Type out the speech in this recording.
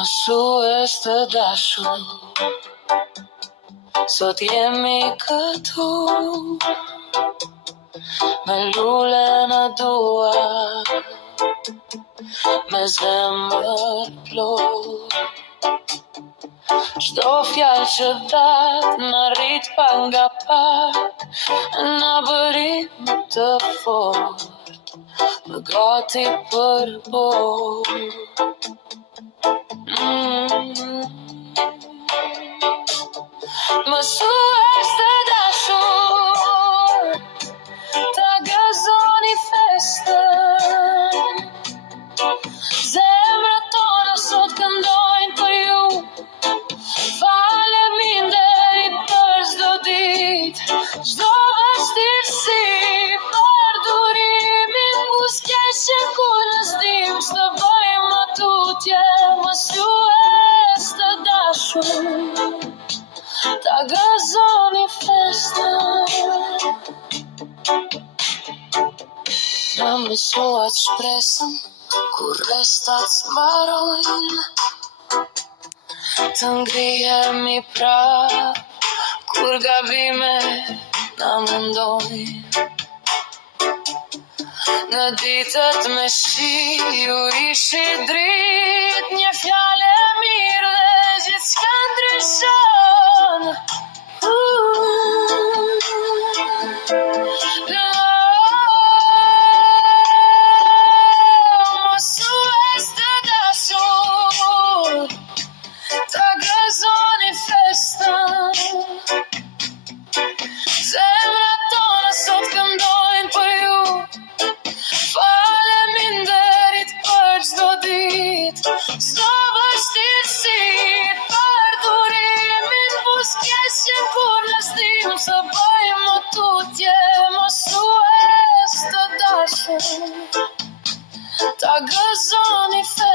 Mësues të dashur, sot jemi këtu, me lule në duar, me zemër plot. Çdo fjalë që dat në rrit pa nga pak, në bërim të fort, më gati për bot. Mësues të dashur, ta gëzoni festën, zemrat tona sot këndojnë për ju, faleminderit për çdo ditë, çdo vështirësi, për durimin, buzëqeshjen kur në zdim, s'të bëjmë tutje. Mësues të dashur, ta gëzoni festën. Në mësuat shpresën, kur restat s'mbarojnë, të ngrihemi prap, kur gabimet na mundojnë. Në ditët me shi, ju ishi dritë, një fjale mirë dhe gjithçka ndryshon. Mësues të dashur, ta gëzoni festën, zemrat tona sot këndojnë për ju, faleminderit për çdo ditë, çdo vështirësi, për durimin, buzëqeshjen kur në zdim, të bëjmë tutje. Mësues të dashur, ta gëzoni festën.